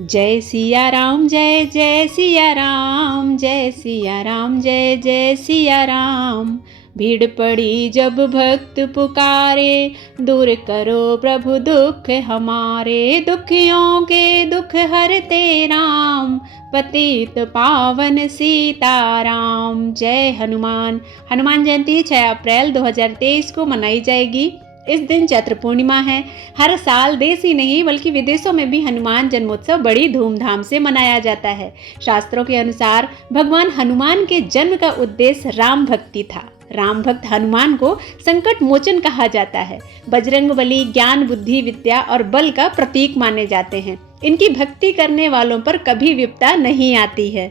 जय सिया राम जय जय सिया राम, जय सिया राम जय जय सिया राम। भीड़ पड़ी जब भक्त पुकारे, दूर करो प्रभु दुख हमारे। दुखियों के दुख हरते राम, पतित पावन सीताराम। जय हनुमान। हनुमान जयंती 6 अप्रैल 2023 को मनाई जाएगी। इस दिन चैत्र पूर्णिमा है। हर साल देश ही नहीं बल्कि विदेशों में भी हनुमान जन्मोत्सव बड़ी धूमधाम से मनाया जाता है। शास्त्रों के अनुसार भगवान हनुमान के जन्म का उद्देश्य राम भक्ति था। राम भक्त हनुमान को संकट मोचन कहा जाता है। बजरंगबली ज्ञान बुद्धि विद्या और बल का प्रतीक माने जाते हैं। इनकी भक्ति करने वालों पर कभी विपदा नहीं आती है।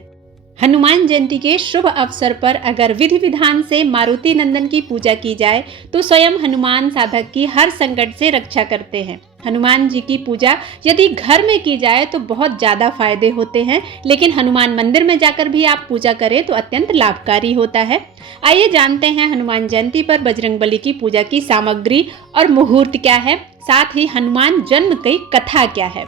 हनुमान जयंती के शुभ अवसर पर अगर विधि विधान से मारुति नंदन की पूजा की जाए तो स्वयं हनुमान साधक की हर संकट से रक्षा करते हैं। हनुमान जी की पूजा यदि घर में की जाए तो बहुत ज़्यादा फायदे होते हैं, लेकिन हनुमान मंदिर में जाकर भी आप पूजा करें तो अत्यंत लाभकारी होता है। आइए जानते हैं हनुमान जयंती पर बजरंगबली की पूजा की सामग्री और मुहूर्त क्या है, साथ ही हनुमान जन्म की कथा क्या है।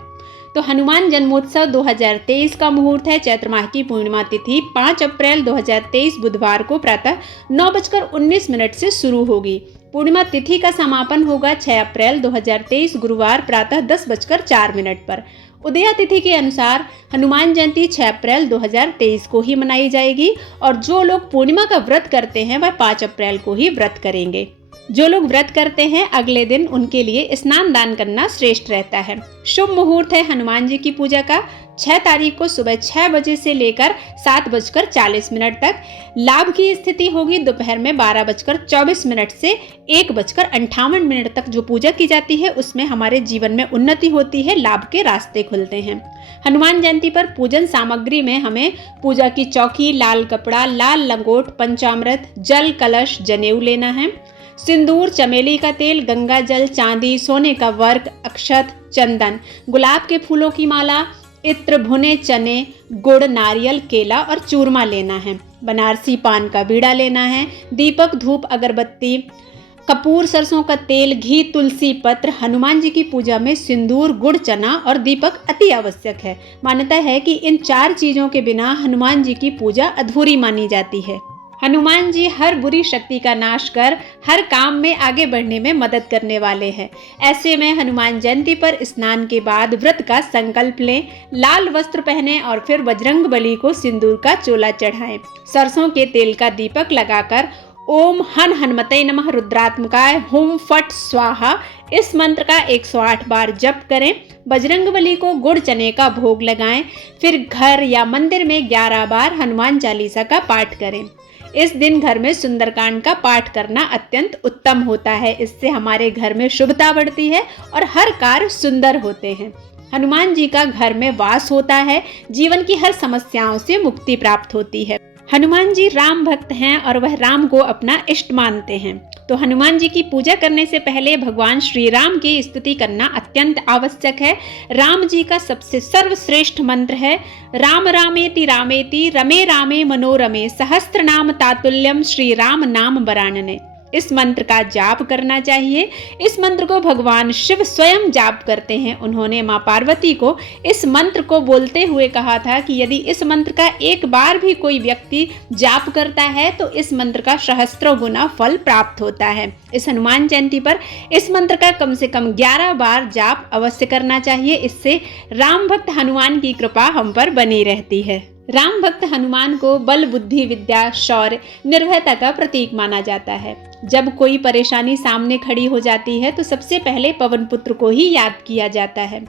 तो हनुमान जन्मोत्सव 2023 का मुहूर्त है। चैत्र माह की पूर्णिमा तिथि 5 अप्रैल 2023 बुधवार को प्रातः 9:19 से शुरू होगी। पूर्णिमा तिथि का समापन होगा 6 अप्रैल 2023 गुरुवार प्रातः 10:04 पर। उदया तिथि के अनुसार हनुमान जयंती 6 अप्रैल 2023 को ही मनाई जाएगी और जो लोग पूर्णिमा का व्रत करते हैं वह 5 अप्रैल को ही व्रत करेंगे। जो लोग व्रत करते हैं अगले दिन उनके लिए स्नान दान करना श्रेष्ठ रहता है। शुभ मुहूर्त है हनुमान जी की पूजा का 6 तारीख को सुबह 6 बजे से लेकर 7:40 तक। लाभ की स्थिति होगी दोपहर में 12:24 से 1:58 तक। जो पूजा की जाती है उसमें हमारे जीवन में उन्नति होती है, लाभ के रास्ते खुलते हैं। हनुमान जयंती पर पूजन सामग्री में हमें पूजा की चौकी, लाल कपड़ा, लाल लंगोट, पंचामृत, जल, कलश, जनेऊ लेना है। सिंदूर, चमेली का तेल, गंगा जल, चांदी, सोने का वर्क, अक्षत, चंदन, गुलाब के फूलों की माला, इत्र, भुने चने, गुड़, नारियल, केला और चूरमा लेना है। बनारसी पान का बीड़ा लेना है। दीपक, धूप, अगरबत्ती, कपूर, सरसों का तेल, घी, तुलसी पत्र। हनुमान जी की पूजा में सिंदूर, गुड़, चना और दीपक अति आवश्यक है। मान्यता है कि इन 4 चीजों के बिना हनुमान जी की पूजा अधूरी मानी जाती है। हनुमान जी हर बुरी शक्ति का नाश कर हर काम में आगे बढ़ने में मदद करने वाले हैं। ऐसे में हनुमान जयंती पर स्नान के बाद व्रत का संकल्प लें, लाल वस्त्र पहने और फिर बजरंगबली को सिंदूर का चोला चढ़ाएं। सरसों के तेल का दीपक लगाकर ओम हन हनुमते नमः रुद्रात्मकाय हुम फट स्वाहा इस मंत्र का 108 बार जप करें। बजरंगबली को गुड़ चने का भोग लगाएं। फिर घर या मंदिर में 11 बार हनुमान चालीसा का पाठ करें। इस दिन घर में सुंदरकांड का पाठ करना अत्यंत उत्तम होता है। इससे हमारे घर में शुभता बढ़ती है और हर कार्य सुंदर होते हैं। हनुमान जी का घर में वास होता है, जीवन की हर समस्याओं से मुक्ति प्राप्त होती है। हनुमान जी राम भक्त हैं और वह राम को अपना इष्ट मानते हैं। तो हनुमान जी की पूजा करने से पहले भगवान श्री राम की स्तुति करना अत्यंत आवश्यक है। राम जी का सबसे सर्वश्रेष्ठ मंत्र है राम रामेति रामेति रमे रामे मनोरमे सहस्त्र नाम तातुल्यम श्री राम नाम वरानने। इस मंत्र का जाप करना चाहिए। इस मंत्र को भगवान शिव स्वयं जाप करते हैं। उन्होंने मां पार्वती को इस मंत्र को बोलते हुए कहा था कि यदि इस मंत्र का एक बार भी कोई व्यक्ति जाप करता है तो इस मंत्र का सहस्त्रों गुना फल प्राप्त होता है। इस हनुमान जयंती पर इस मंत्र का कम से कम 11 बार जाप अवश्य करना चाहिए। इससे राम भक्त हनुमान की कृपा हम पर बनी रहती है। राम भक्त हनुमान को बल, बुद्धि, विद्या, शौर्य, निर्भयता का प्रतीक माना जाता है। जब कोई परेशानी सामने खड़ी हो जाती है तो सबसे पहले पवन पुत्र को ही याद किया जाता है।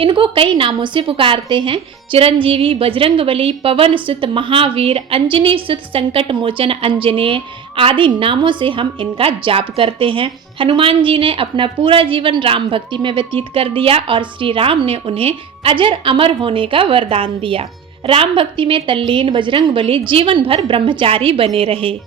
इनको कई नामों से पुकारते हैं। चिरंजीवी, बजरंगबली, पवन सुत, महावीर, अंजनी सुत, संकट मोचन, अंजनेय आदि नामों से हम इनका जाप करते हैं। हनुमान जी ने अपना पूरा जीवन राम भक्ति में व्यतीत कर दिया और श्री राम ने उन्हें अजर अमर होने का वरदान दिया। राम भक्ति में तल्लीन बजरंगबली जीवन भर ब्रह्मचारी बने रहे।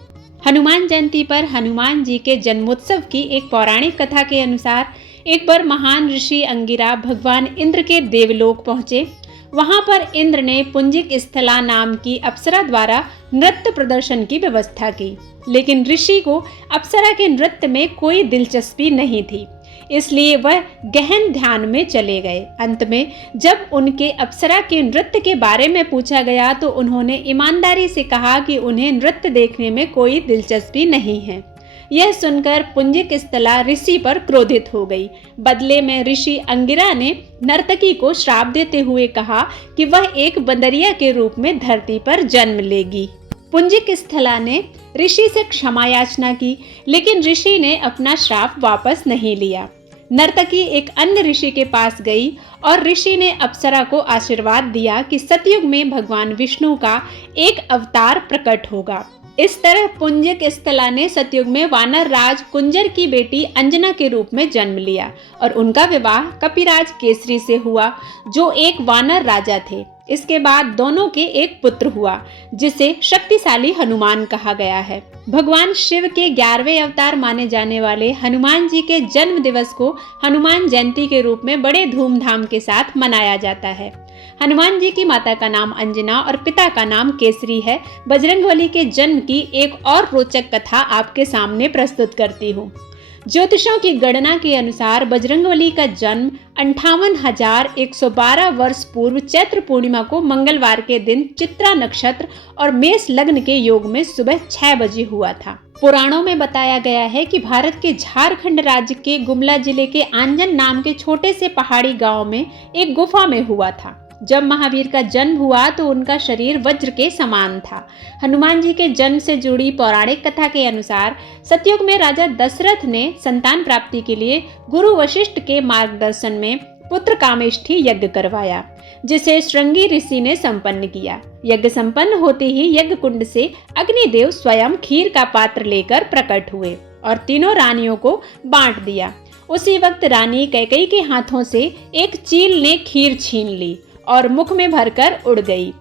हनुमान जयंती पर हनुमान जी के जन्मोत्सव की एक पौराणिक कथा के अनुसार एक बार महान ऋषि अंगिरा भगवान इंद्र के देवलोक पहुंचे। वहां पर इंद्र ने पुंजिक स्थला नाम की अप्सरा द्वारा नृत्य प्रदर्शन की व्यवस्था की, लेकिन ऋषि को अप्सरा के नृत्य में कोई दिलचस्पी नहीं थी। इसलिए वह गहन ध्यान में चले गए। अंत में जब उनके अप्सरा के नृत्य के बारे में पूछा गया तो उन्होंने ईमानदारी से कहा कि उन्हें नृत्य देखने में कोई दिलचस्पी नहीं है। यह सुनकर पुंजिक स्थला ऋषि पर क्रोधित हो गई। बदले में ऋषि अंगिरा ने नर्तकी को श्राप देते हुए कहा कि वह एक बंदरिया के रूप में धरती पर जन्म लेगी। पुंजिक स्थला ने ऋषि से क्षमा याचना की, लेकिन ऋषि ने अपना श्राप वापस नहीं लिया। नर्तकी एक अन्य ऋषि के पास गई और ऋषि ने अप्सरा को आशीर्वाद दिया कि सतयुग में भगवान विष्णु का एक अवतार प्रकट होगा। इस तरह पुंजिक स्थला ने सतयुग में वानर राज कुंजर की बेटी अंजना के रूप में जन्म लिया और उनका विवाह कपिराज केसरी से हुआ, जो एक वानर राजा थे। इसके बाद दोनों के एक पुत्र हुआ, जिसे शक्तिशाली हनुमान कहा गया है। भगवान शिव के 11वें अवतार माने जाने वाले हनुमान जी के जन्म दिवस को हनुमान जयंती के रूप में बड़े धूमधाम के साथ मनाया जाता है। हनुमान जी की माता का नाम अंजना और पिता का नाम केसरी है। बजरंगबली के जन्म की एक और रोचक कथा आपके सामने प्रस्तुत करती हूँ। ज्योतिषों की गणना के अनुसार बजरंगबली का जन्म 58,112 वर्ष पूर्व चैत्र पूर्णिमा को मंगलवार के दिन चित्रा नक्षत्र और मेष लग्न के योग में सुबह 6 बजे हुआ था। पुराणों में बताया गया है कि भारत के झारखंड राज्य के गुमला जिले के आंजन नाम के छोटे से पहाड़ी गांव में एक गुफा में हुआ था। जब महावीर का जन्म हुआ तो उनका शरीर वज्र के समान था। हनुमान जी के जन्म से जुड़ी पौराणिक कथा के अनुसार सतयुग में राजा दशरथ ने संतान प्राप्ति के लिए गुरु वशिष्ठ के मार्गदर्शन में पुत्र कामेष्ठी यज्ञ करवाया, जिसे श्रृंगी ऋषि ने संपन्न किया। यज्ञ संपन्न होते ही यज्ञ कुंड से अग्निदेव स्वयं खीर का पात्र लेकर प्रकट हुए और तीनों रानियों को बांट दिया। उसी वक्त रानी कैकेयी के हाथों से एक चील ने खीर छीन ली और मुख में भरकर उड़ गई।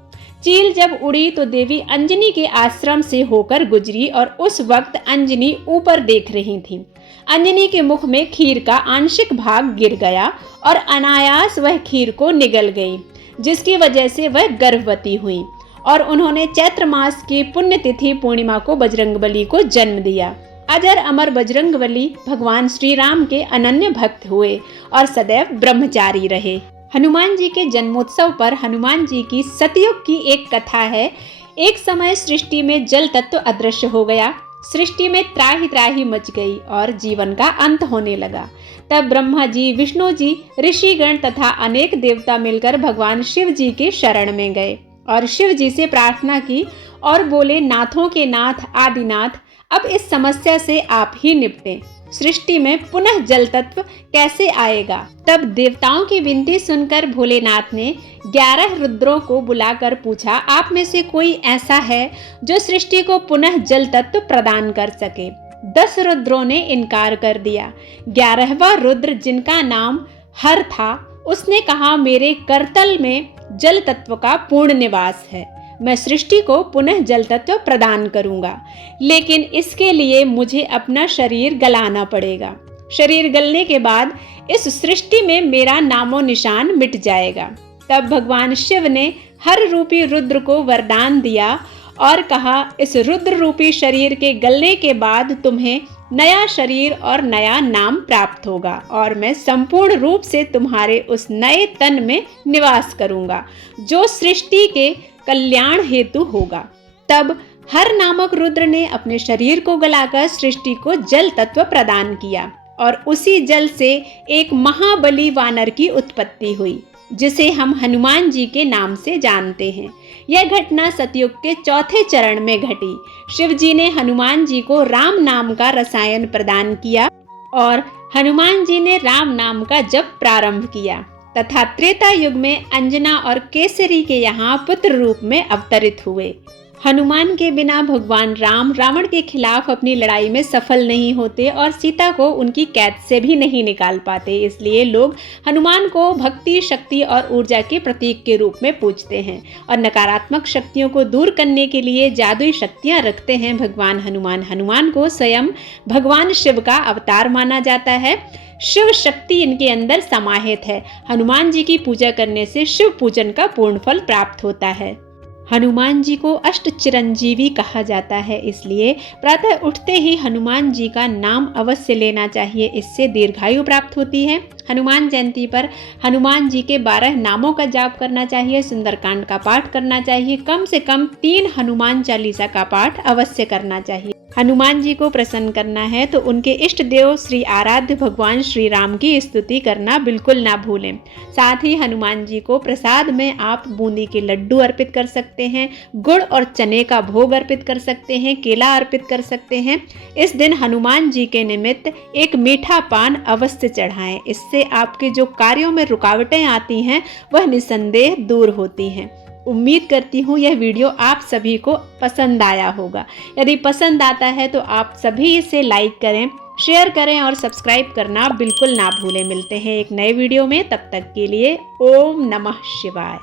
चील जब उड़ी तो देवी अंजनी के आश्रम से होकर गुजरी और उस वक्त अंजनी ऊपर देख रही थी। अंजनी के मुख में खीर का आंशिक भाग गिर गया और अनायास वह खीर को निगल गई, जिसकी वजह से वह गर्भवती हुई और उन्होंने चैत्र मास की पुण्यतिथि पूर्णिमा को बजरंगबली को जन्म दिया। अजर अमर बजरंगबली भगवान श्री राम के अनन्य भक्त हुए और सदैव ब्रह्मचारी रहे। हनुमान जी के जन्मोत्सव पर हनुमान जी की सतयुग की एक कथा है। एक समय सृष्टि में जल तत्व अदृश्य हो गया। सृष्टि में त्राहि त्राहि मच गई और जीवन का अंत होने लगा। तब ब्रह्मा जी, विष्णु जी, ऋषिगण तथा अनेक देवता मिलकर भगवान शिव जी के शरण में गए और शिव जी से प्रार्थना की और बोले, नाथों के नाथ आदिनाथ, अब इस समस्या से आप ही निपटें। सृष्टि में पुनः जल तत्व कैसे आएगा? तब देवताओं की विनती सुनकर भोलेनाथ ने 11 रुद्रों को बुलाकर पूछा, आप में से कोई ऐसा है जो सृष्टि को पुनः जल तत्व प्रदान कर सके? 10 रुद्रों ने इनकार कर दिया। 11वां रुद्र, जिनका नाम हर था, उसने कहा, मेरे करतल में जल तत्व का पूर्ण निवास है। मैं सृष्टि को पुनः जल तत्व प्रदान करूंगा, लेकिन इसके लिए मुझे अपना शरीर गलाना पड़ेगा। शरीर गलने के बाद इस सृष्टि में मेरा नामो निशान मिट जाएगा। तब भगवान शिव ने हर रूपी रुद्र को वरदान दिया और कहा, इस रुद्र रूपी शरीर के गलने के बाद तुम्हें नया शरीर और नया नाम प्राप्त होगा और मैं संपूर्ण रूप से तुम्हारे उस नए तन में निवास करूंगा, जो सृष्टि के कल्याण हेतु होगा। तब हर नामक रुद्र ने अपने शरीर को गलाकर सृष्टि को जल तत्व प्रदान किया और उसी जल से एक महाबली वानर की उत्पत्ति हुई, जिसे हम हनुमान जी के नाम से जानते हैं। यह घटना सतयुग के चौथे चरण में घटी। शिव जी ने हनुमान जी को राम नाम का रसायन प्रदान किया और हनुमान जी ने राम नाम का जप प्रारंभ किया तथा त्रेता युग में अंजना और केसरी के यहाँ पुत्र रूप में अवतरित हुए। हनुमान के बिना भगवान राम रावण के खिलाफ अपनी लड़ाई में सफल नहीं होते और सीता को उनकी कैद से भी नहीं निकाल पाते। इसलिए लोग हनुमान को भक्ति, शक्ति और ऊर्जा के प्रतीक के रूप में पूजते हैं और नकारात्मक शक्तियों को दूर करने के लिए जादुई शक्तियां रखते हैं। भगवान हनुमान को स्वयं भगवान शिव का अवतार माना जाता है। शिव शक्ति इनके अंदर समाहित है। हनुमान जी की पूजा करने से शिव पूजन का पूर्ण फल प्राप्त होता है। हनुमान जी को अष्ट चिरंजीवी कहा जाता है, इसलिए प्रातः उठते ही हनुमान जी का नाम अवश्य लेना चाहिए, इससे दीर्घायु प्राप्त होती है। हनुमान जयंती पर हनुमान जी के 12 नामों का जाप करना चाहिए, सुंदरकांड का पाठ करना चाहिए, कम से कम 3 हनुमान चालीसा का पाठ अवश्य करना चाहिए। हनुमान जी को प्रसन्न करना है तो उनके इष्ट देव श्री आराध्य भगवान श्री राम की स्तुति करना बिल्कुल ना भूलें। साथ ही हनुमान जी को प्रसाद में आप बूंदी के लड्डू अर्पित कर सकते हैं, गुड़ और चने का भोग अर्पित कर सकते हैं, केला अर्पित कर सकते हैं। इस दिन हनुमान जी के निमित्त एक मीठा पान अवश्य चढ़ाएं, इससे आपके जो कार्यों में रुकावटें आती हैं वह निसंदेह दूर होती हैं। उम्मीद करती हूँ यह वीडियो आप सभी को पसंद आया होगा। यदि पसंद आता है तो आप सभी इसे लाइक करें, शेयर करें और सब्सक्राइब करना बिल्कुल ना भूलें। मिलते हैं एक नए वीडियो में, तब तक के लिए ओम नमः शिवाय।